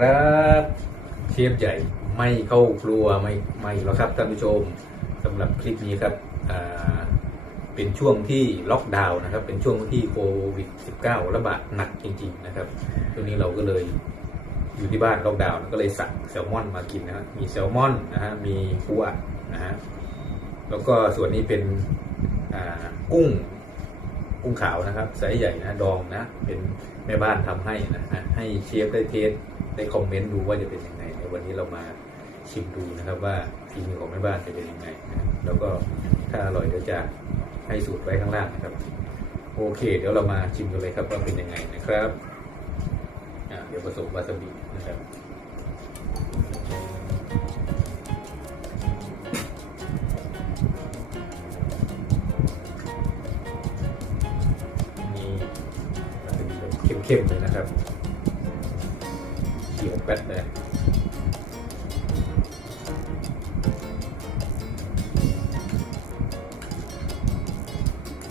ครับเชฟใหญ่ไม่เข้าครัวไม่ไม่แล้วครับท่านผู้ชมสำหรับคลิปนี้ครับเป็นช่วงที่ล็อกดาวน์นะครับ เป็นช่วงที่โควิด -19 ระบาดหนักจริง ๆ นะครับช่วงนี้เราก็เลยอยู่ที่บ้านล็อกดาวน์ก็เลยสั่งแซลมอนมากินนะมีแซลมอนนะฮะมีปูอัดนะฮะแล้วก็ส่วนนี้เป็นกุ้งกุ้งขาวนะครับไซส์ใหญ่นะดองนะ เป็นแม่บ้านทำให้นะฮะให้เชฟได้เทส ได้คอมเมนต์ดูว่าจะเป็นยังไงในวันนี้เรามาชิมดูนะครับว่าฝีมือของแม่บ้านจะเป็นยังไงนะแล้วก็ถ้าอร่อยเดี๋ยวจะให้สูตรไว้ข้างล่างนะครับ โอเค เดี๋ยวเรามาชิมกันเลยครับว่าเป็นยังไงนะครับเดี๋ยวผสมวาซาบินะครับนี่มันจะมีแบบเข้มๆเลยนะครับ เขียวแปดเลย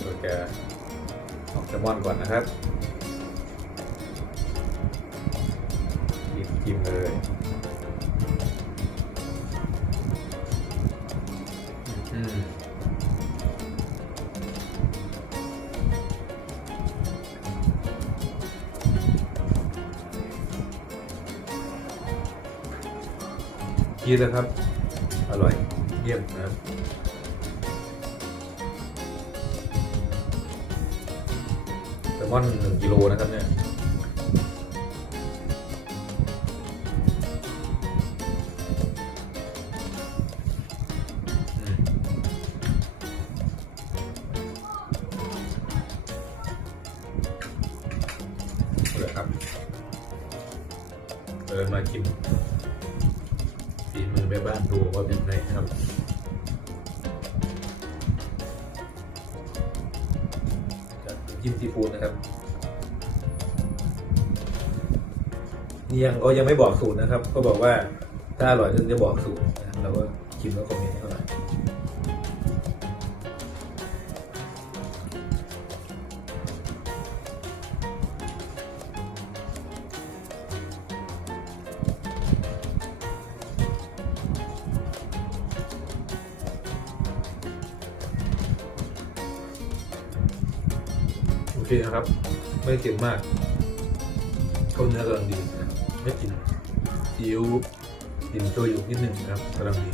เราจะออกแซลมอนก่อนนะครับจิ้มจิ้มเลย กินแล้วครับ อร่อยเยี่ยมนะครับแซลมอนหนึ่งกิโลนะครับเนี่ยเลยครับเดินมาชิม ฝีมือแม่บ้านดูว่าเป็นไงครับจิ้มซีฟู้ดนะครับนี่ยังก็ยังไม่บอกสูตรนะครับ ก็บอกว่าถ้าอร่อยจะบอกสูตรนะเราก็ชิมแล้วคอมเมนต์เข้ามา เคนะครับ ไม่เค็มมากเข้าเนื้อกำลังดีนะครับไม่กลินซีอิ๊วกลินโชยุนิดหนึ่งนะครับกำลังดี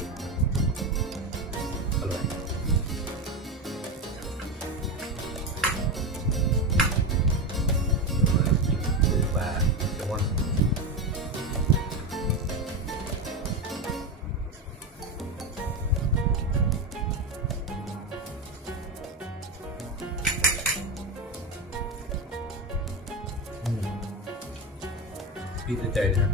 พี่ใจเลยนะ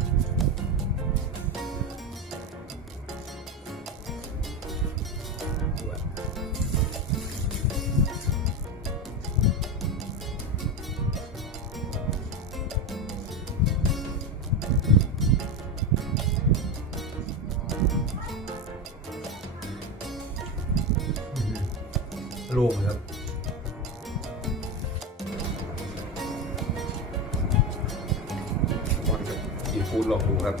โล่งครับ ลองดูครับ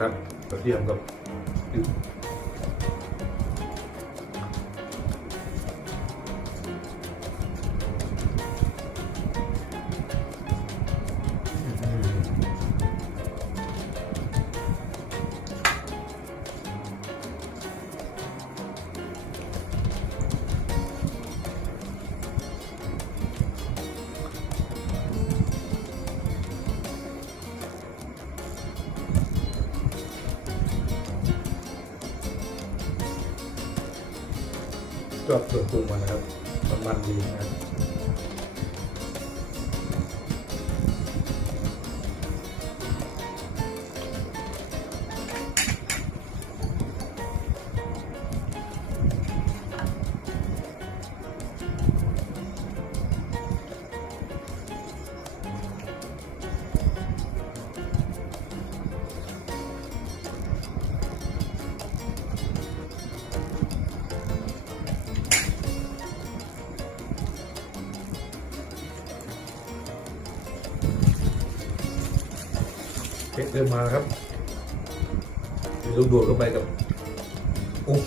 ครับกระเทียมกับ ชอบส่วนปรุงมันนะครับ มันมันดีนะครับ เริ่มมาแล้วครับลูกโดดลงไปกับกุ้ง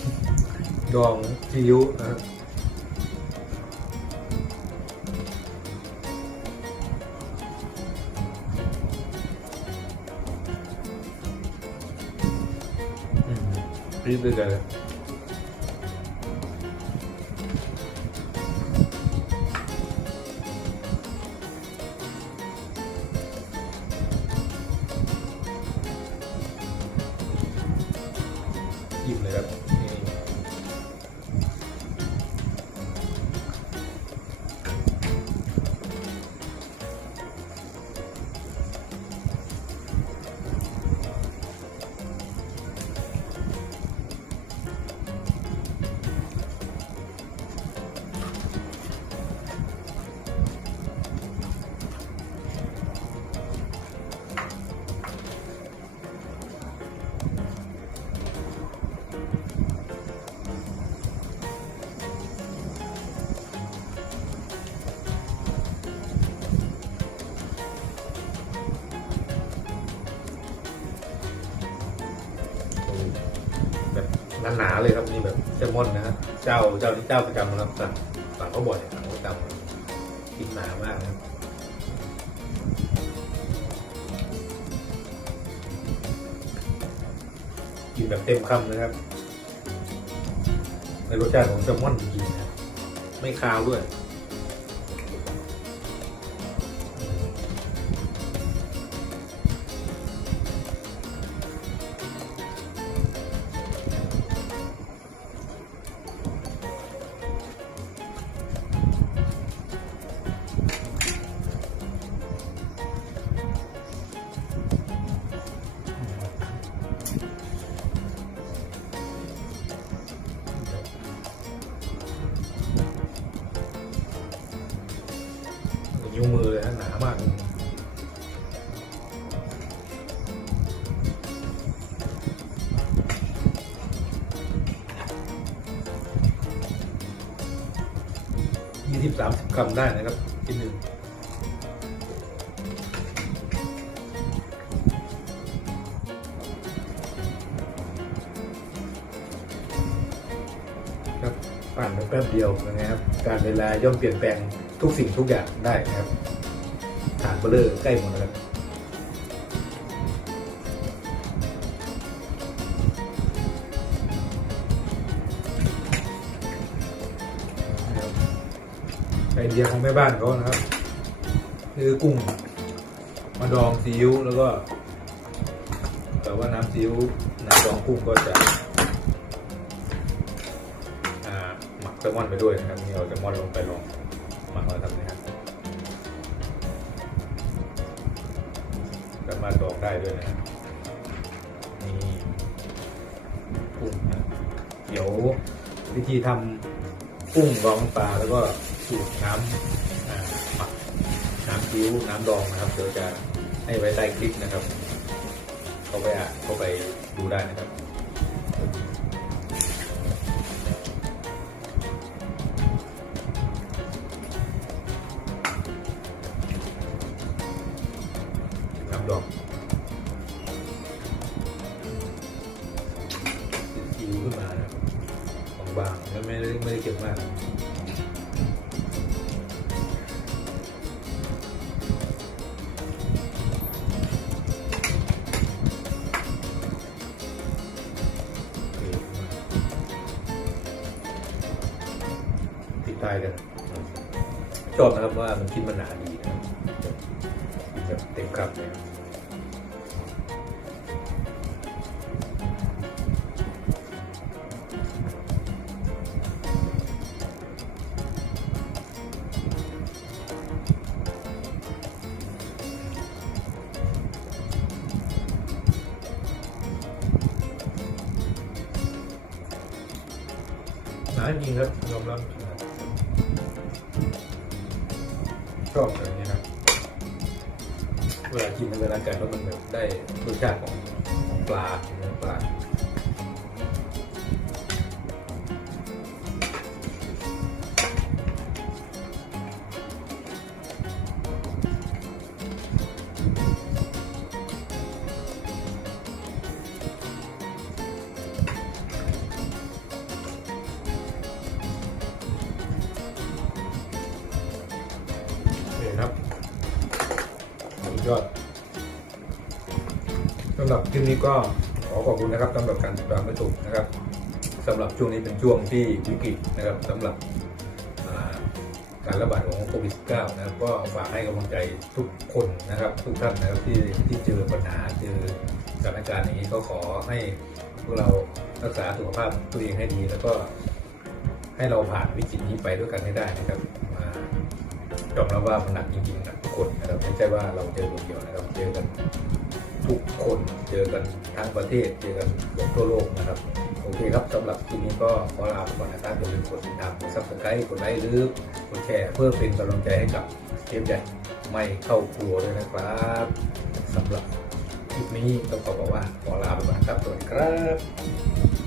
ดองซีอิ๊วนะครับรีบเลยกัน หนาๆเลยครับนี่แบบแซลมอนนะเจ้าเจ้าที่เจ้าประจำนะครับสั่งสั่งเขาบ่อยสั่งเขาประจำกินหนามากนะครับกินแบบเต็มคำนะครับในรสชาติของแซลมอนจริงๆนะไม่คาวด้วย มากยี่สิบสามสิบคำได้นะครับที่หนึ่งครับผ่านไปแป๊บเดียวนะครับ การเวลาย่อมเปลี่ยนแปลงทุกสิ่งทุกอย่างได้นะครับ ฐานเบลเลอร์ใกล้หมดแล้วไอเดียของแม่บ้านเขานะครับ คือกุ้งมาดองซีอิ๊วแล้วก็แต่ว่าน้ำซีอิ๊วน้ำดองกุ้งก็จะหมักแซลมอนไปด้วยนะครับนี่เอาแซลมอนลงไปลองหมักแล้วทำนะครับ ได้ด้วยนะนี่กุ้งนะเดี๋ยววิธีทำกุ้งดองน้ำปลาแล้วก็สูตรน้ำหมักน้ำคิ้วน้ำดองนะครับเดี๋ยวจะให้ไว้ใต้คลิปนะครับ เข้าไปอะเข้าไปดูได้นะครับ บางไม่ได้ไม่ได้เก็บมากติดตายกันชอบนะครับว่ามันชิ้นมันหนาดีนะครับแบบเต็มคำเลย นาจริงครับยอมรับชอบแบบนี้ครับ เวลากินมันเวลากันแล้วมันแบบได้รสชาติของปลาปลา คลิปนี้ก็ขอขอบคุณนะครับสำหรับการติดตามไม่ถูกนะครับสำหรับช่วงนี้เป็นช่วงที่วิกฤตนะครับสำหรับการระบาดของโควิด -19 นะครับก็ฝากให้กำลังใจทุกคนนะครับ ทุกท่านนะครับที่ที่เจอปัญหาเจอสถานการณ์อย่างนี้ก็ขอให้พวกเรารักษาสุขภาพตัวเองให้ดี แล้วก็ให้เราผ่านวิกฤตนี้ไปด้วยกันให้ได้นะครับยอมรับว่ามันหนักจริงๆหนักทุกคนนะครับไม่ใช่ว่าเราเจอคนเดียวนะครับเจอกัน ทุกคนเจอกันทั้งประเทศเจอกันทั่วโลกนะครับ โอเคครับสำหรับคลิปนี้ก็ขอลาไปก่อนนะครับอย่าลืมกดติดตามกดซับสไครต์กดไลค์หรือกดแชร์เพื่อเป็นกำลังใจให้กับเกมใหญ่ไม่เข้าครัวด้วยนะครับสำหรับคลิปนี้ต้องขอบอกว่าขอลาไปก่อนครับสวัสดีครับ